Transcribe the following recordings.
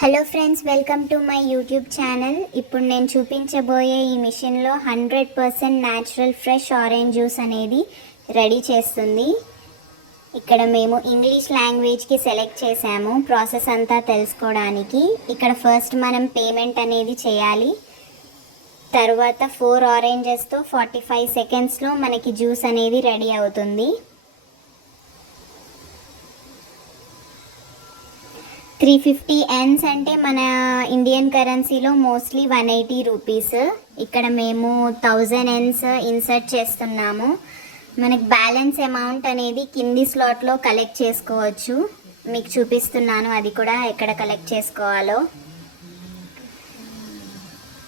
Hello friends, welcome to my YouTube channel. ఇప్పుడు నేను చూపించబోయే ఈ మిషన్లో 100% న్యాచురల్ ఫ్రెష్ ఆరెంజ్ జ్యూస్ అనేది రెడీ చేస్తుంది. ఇక్కడ మేము ఇంగ్లీష్ లాంగ్వేజ్కి సెలెక్ట్ చేసాము ప్రాసెస్ అంతా తెలుసుకోవడానికి. ఇక్కడ ఫస్ట్ మనం పేమెంట్ అనేది చేయాలి. తర్వాత 4 ఆరెంజెస్తో 45 సెకండ్స్లో మనకి జ్యూస్ అనేది రెడీ అవుతుంది. 350 ఎన్స్ అంటే మన ఇండియన్ కరెన్సీలో మోస్ట్లీ 180 రూపీస్. ఇక్కడ మేము 1000 ఎన్స్ ఇన్సర్ట్ చేస్తున్నాము. మనకి బ్యాలెన్స్ అమౌంట్ అనేది కింది స్లాట్లో కలెక్ట్ చేసుకోవచ్చు. మీకు చూపిస్తున్నాను అది కూడా ఎక్కడ కలెక్ట్ చేసుకోవాలో.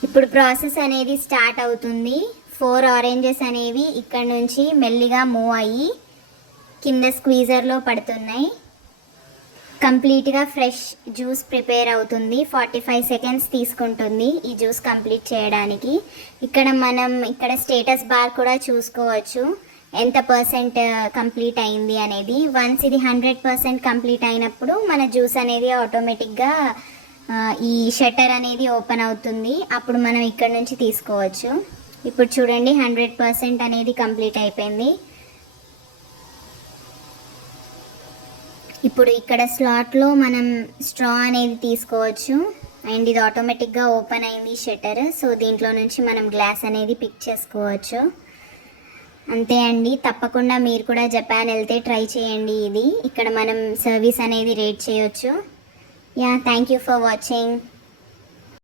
ఇప్పుడు ప్రాసెస్ అనేది స్టార్ట్ అవుతుంది. 4 ఆరెంజెస్ అనేవి ఇక్కడ నుంచి మెల్లిగా మూవ్ అయ్యి కింద స్క్వీజర్లో పడుతున్నాయి. కంప్లీట్గా ఫ్రెష్ జ్యూస్ ప్రిపేర్ అవుతుంది. 45 సెకండ్స్ తీసుకుంటుంది ఈ జ్యూస్ కంప్లీట్ చేయడానికి. ఇక్కడ స్టేటస్ బార్ కూడా చూసుకోవచ్చు ఎంత పర్సెంట్ కంప్లీట్ అయింది అనేది. వన్స్ ఇది 100% కంప్లీట్ అయినప్పుడు మన జ్యూస్ అనేది ఆటోమేటిక్గా ఈ షట్టర్ అనేది ఓపెన్ అవుతుంది. అప్పుడు మనం ఇక్కడ నుంచి తీసుకోవచ్చు. ఇప్పుడు చూడండి 100% అనేది కంప్లీట్ అయిపోయింది. ఇప్పుడు ఇక్కడ స్లాట్లో మనం స్ట్రా అనేది తీసుకోవచ్చు. అండ్ ఇది ఆటోమేటిక్గా ఓపెన్ అయింది షట్టర్. సో దీంట్లో నుంచి మనం గ్లాస్ అనేది పిక్ చేసుకోవచ్చు. అంతే అండి. తప్పకుండా మీరు కూడా జపాన్ వెళ్తే ట్రై చేయండి ఇది. ఇక్కడ మనం సర్వీస్ అనేది రేట్ చేయొచ్చు. Thank you for watching.